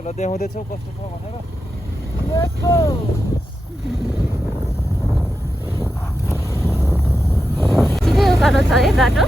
तपाईँहरूलाई देखाउँदैछौँ कस्तो छ भनेर। छिटै उकालो छ है बाटो।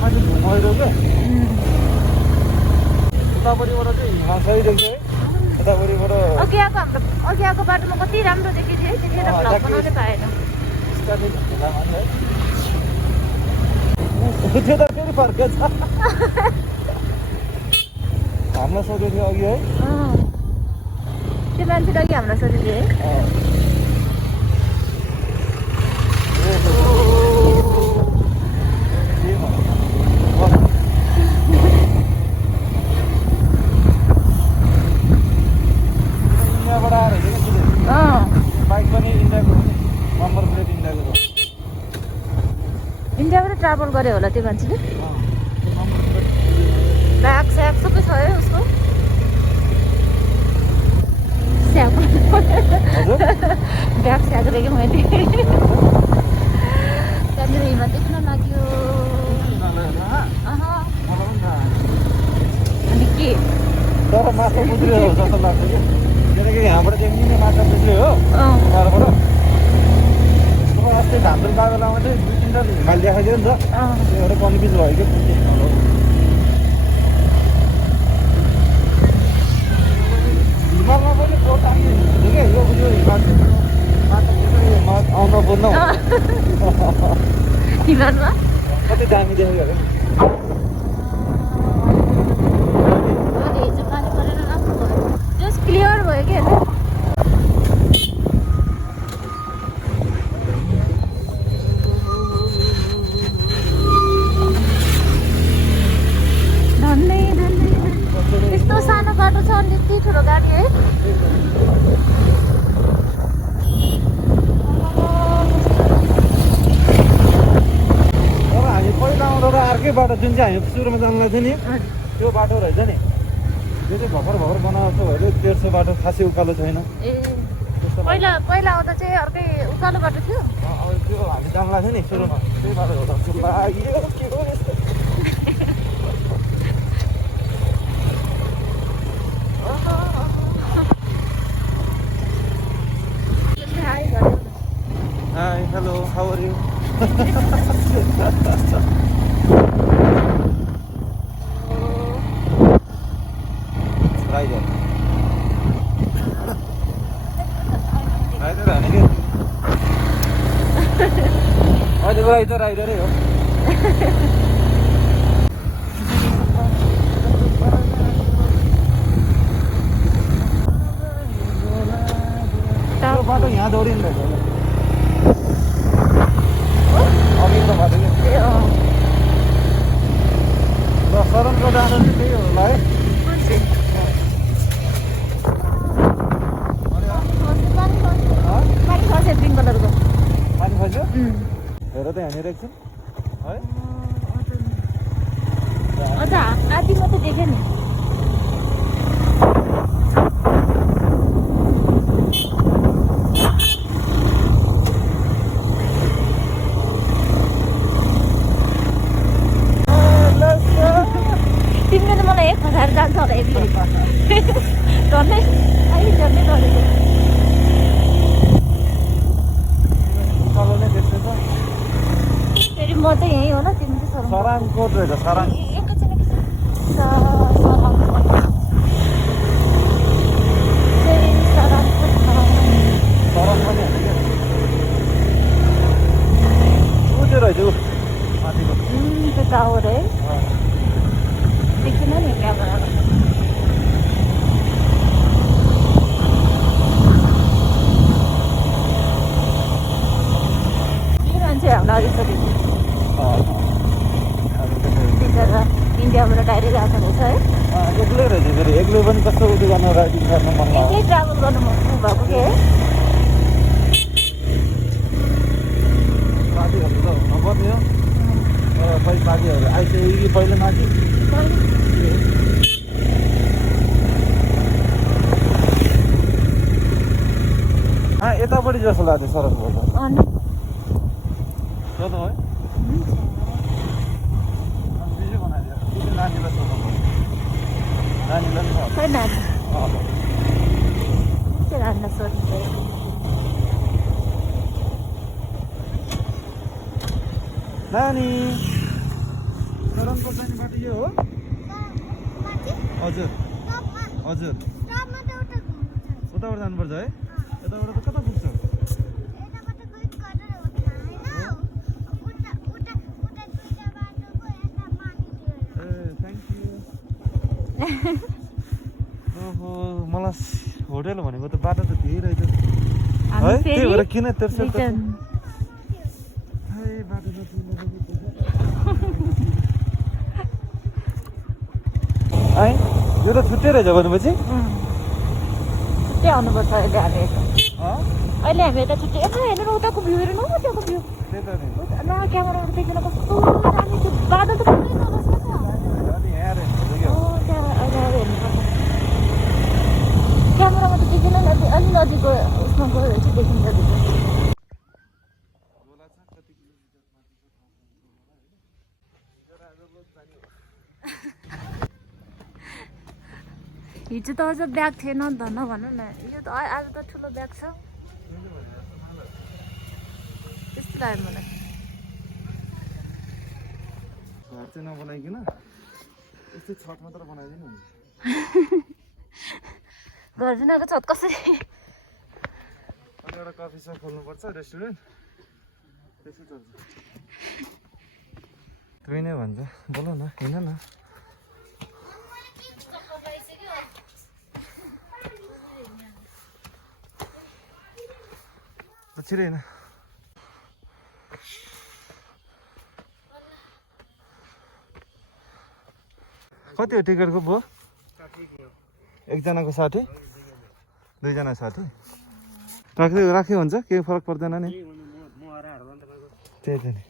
माथि घुमाइरो क्या उतापट्टिबाट चाहिँ हिमालसरी देख्छ है। उतापट्टिबाट अघि आएको बाटोमा कति राम्रो देखिन्छ है, त्यतिखेर भ्लग बनाउनै पाएन। त्यो त फेरि फर्केछ। हामीलाई सोधेको थियो अघि है। त्यो मान्छेले अघि हामीलाई सोधेको थियो है। इन्डियाबाट आएर बाइक पनि इन्डियाको नम्बर प्लेट इन्डियाको छ। इन्डियाबाट ट्राभल गर्यो होला त्यो मान्छेले। ब्याग स्याग सबै छ है उसको। स्याग ब्याग स्याग देखेँ मैले। त्यहाँनिर हिमाल देख्न लाग्यो। अनि के तर माछा पुत्रियो जस्तो लाग्छ कि किनकि यहाँबाट देख्ने माछा पुत्रियो हो टाढोबाट। अस्ति धामधुम गएको बेलामा चाहिँ 2-3 हिमाल देखाइदियो नि त। एउटा कन्फ्युज भयो कि हिमालमा पनि फोटो टाङ्गिदिनु क्या यो हिमाल माछा पुत्रियो आउन बोल्न हिमालमा कति दामी देखेको अरे। हिजो पानी परेर राम्रो भयो, जस्ट क्लियर भयो कि होइन। धन्नै धन्नै यस्तो सानो बाटो छ अनि यति ठुलो गाडी है। तर हामी पहिला आउँदा त अर्कै बाटो जुन चाहिँ हामी सुरुमा जानु लाग्थ्यो नि त्यो बाटो रहेछ नि। त्यो चाहिँ भर्खर बनाएको भएर तेर्सो बाटो खासै उकालो छैन। ए पहिला आउँदा चाहिँ अर्कै उकालो बाटो थियो। अब त्यो हामी जानु लाग्थ्यो नि सुरुमा त्यही बाटो हो लाग्यो के हो यस्तो। Hi, hello, how are you? Rider. Rider है क्या? अहिले राइडरै हो। त्यो बाटो यहाँ दौडिँदैछ अघि त बाटो र शरणको जानु चाहिँ त्यही होला है। पानी खस्यो ग्रिन कलरको। पानी खस्यो हेर त यहाँनिर एकछिन है। अझ आधी मात्रै देखेँ नि। तिमीले त मलाई एक खसाएर जान्छ होला एक्लै। डल्लै अहिले झन्डै डरेको। उकालो नै देख्छ त। फेरि म चाहिँ यहीँ होला, तिमी चाहिँ सराङ कोट रहेछ सराङ। एकैछिन सराङ पनि होइन क्या ऊ त्यो रहेछ ऊ माथिको त्यो टावर है देखिन नि क्यामेरामा। मान्छे हामीलाई अघि सोधेको बिचरा इन्डियाबाट डाइरेक्ट आएको रहेछ है। एक्लै रहेछ फेरि एक्लै पनि कस्तो उयो गर्न राइडिङ गर्न मन लाग्यो। एक्लै ट्राभल गर्नु भएको के है। साथीहरू त हुनुपर्ने हो खै साथीहरू आइसक्यो कि पहिला माथि यतापट्टि जस्तो लाग्थ्यो सडकबाट सोध्नु है बिजी बनाइदियो नानीलाई सोध्नु नानीलाई नि खै नानी अँ के नानीलाई सोध्नु नानी शरणको जाने बाटो यो हो हजुर हजुर उताबाट जानुपर्छ है यताबाट त कता पुग्छ ए थ्याङ्क यू ओहो मलाई होटेल भनेको त बाटो त धेरै रहेछ है त्यही भएर किन तेर्सो त बाटो है यो त छुट्टै रहेछ भनेपछि छुट्टै आउनुपर्छ अहिले हामी अहिले हामी यता छुट्टै यता हेर्नु न उताको भ्यू हेर्नु न त्यहाँको भ्यू त्यही त नि न क्यामेराबाट देख्दैन कस्तो दामी त्यो बादल त पुरै नबस्छ त अनि यहाँ रहेछ यो त्यहाँ अहिले अब हेर्नुपर्छ क्यामेरामा त देख्दैन नि अलि नजिकको उसमा गयो चाहिँ देखिन्छ हिजो त अझ ब्याग थिएन नि त नभन न यो त आज त ठुलो ब्याग छ त्यस्तो लाग्यो मलाई घर चाहिँ नबनाइकन यस्तै छत मात्र बनाइदिनु हुन्छ घर जुनाको छत कसरी अनि एउटा कफी सप खोल्नुपर्छ रेस्टुरेन्ट त्यसै चल्छ त्यही नै भन्छ बोल न हिँड न छिरै होइन कति हो टिकटको भयो एकजनाको 60 दुईजना 60 राख्यो हुन्छ केही फरक पर्दैन नि त्यही त नि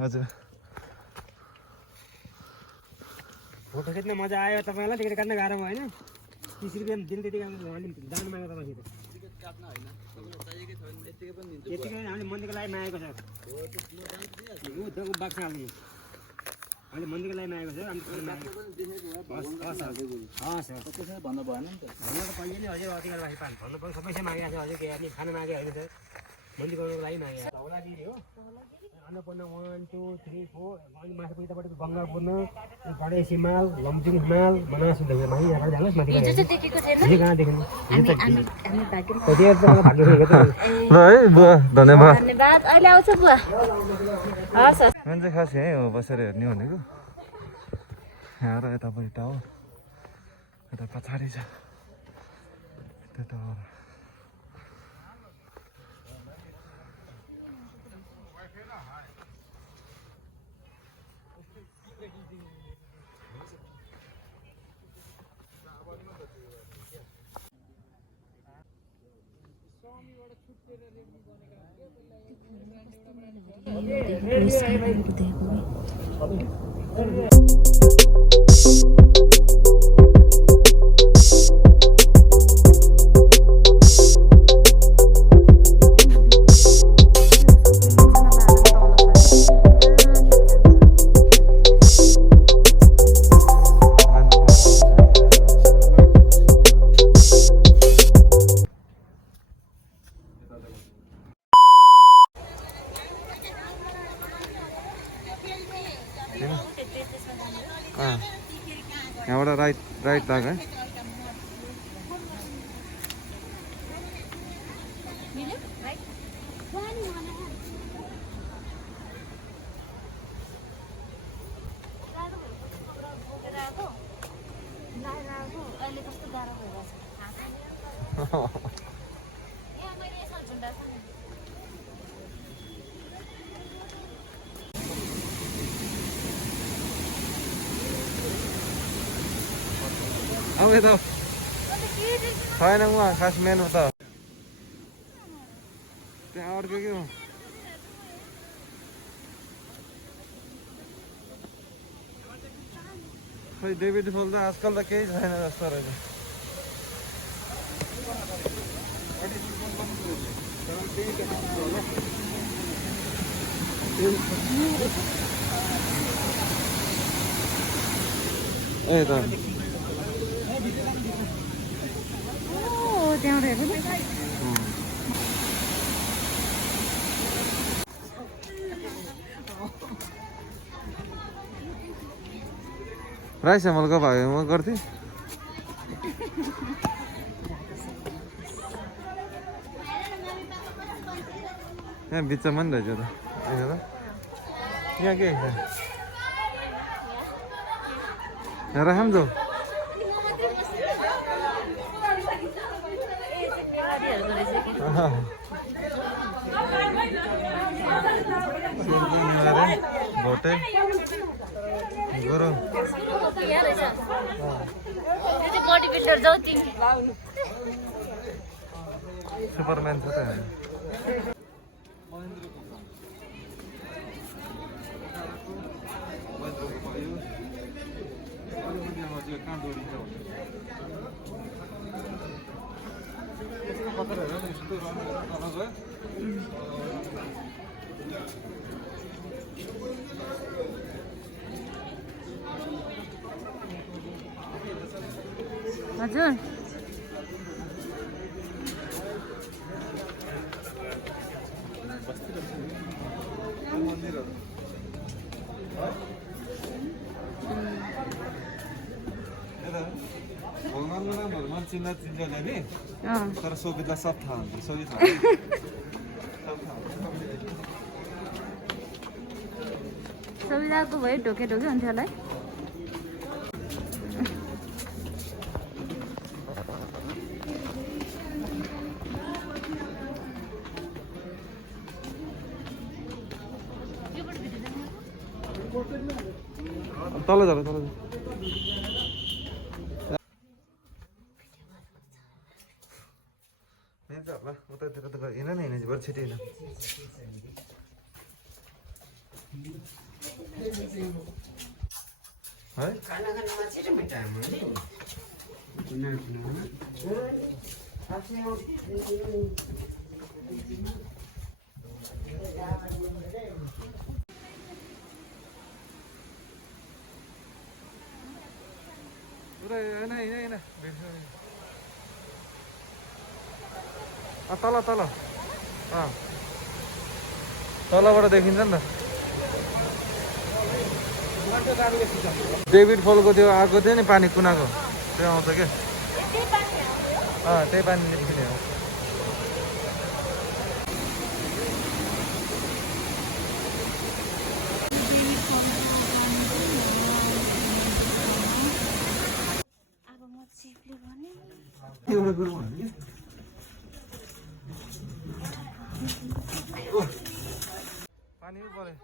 हजुर फोटो खिच्न मजा आयो तपाईँलाई टिकट काट्न गाह्रो भयो होइन 30 रुपियाँ दिन त्यतिकै दान मागेको तपाईँसित त्यतिकै हामीले मन्दिरको लागि मागेको छ बाक्स हाल्नु हामीले मन्दिरको लागि मागेको छ भन्नु भएन नि त भन्नु त पहिले नै हजुर अधिकार भाइ पान भन्नु पर्यो सबै मागेको छ हजुर के अनि खाना मागे होइन सर मन्दिर गर्नुको लागि मागेको धौलागिरी हो अन्नपूर्ण 1 2 3 4 अनि माथि पुगिँदाबाट गङ्गा पूर्ण गणेश हिमाल लमजुङ हिमाल मनास माथि यहाँ जानुहोस् माथि कहाँ देख्नु ल है बुवा धन्यवाद धन्यवाद अहिले आउँछ बुवा हस् मान्छे खास यहीँ हो बसेर हेर्ने भनेको यहाँ र यतापट्टि हो यता पछाडि छ त्यता यहाँबाट राइट लाग्यो है अब यता छैन उहाँ खास मेन हो त त्यहाँ अर्को के हो खै डेभिड फल त आजकल त केही छैन जस्तो रहेछ ए त त्यहाँ हेर्नु नि राइस चामलको भाइ म गर्थेँ यहाँ बिचमा नि रहेछ त यहाँ के यहाँ राखौँ जाऊ भोटे गरौँ बडी बिल्डर जाऊ तिमी सुपरम्यान छ त हजुर भगवान्को नामहरू मन चिन्दा चिन्दैन नि तर सोभितलाई सब थाहा हुन्छ सोभित सुविधाको भयो ढोके ढोके हुन्थ्यो होला है तल जाला तल होला उतातिर त हिँड न हिँडेपछि बरु छिटो हिँड है तल तल तलबाट देखिन्छ नि त डेभिड फलको त्यो आएको थियो नि पानी कुनाको त्यो आउँछ क्या त्यही पानी निस्किने हो एउटा कुरो भन्नु पानी पो पऱ्यो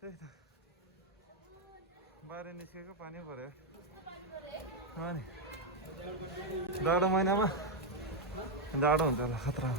त्यही त बाहिर निस्केको पानी पो पऱ्यो नि जाडो महिनामा जाडो हुन्छ होला खतरा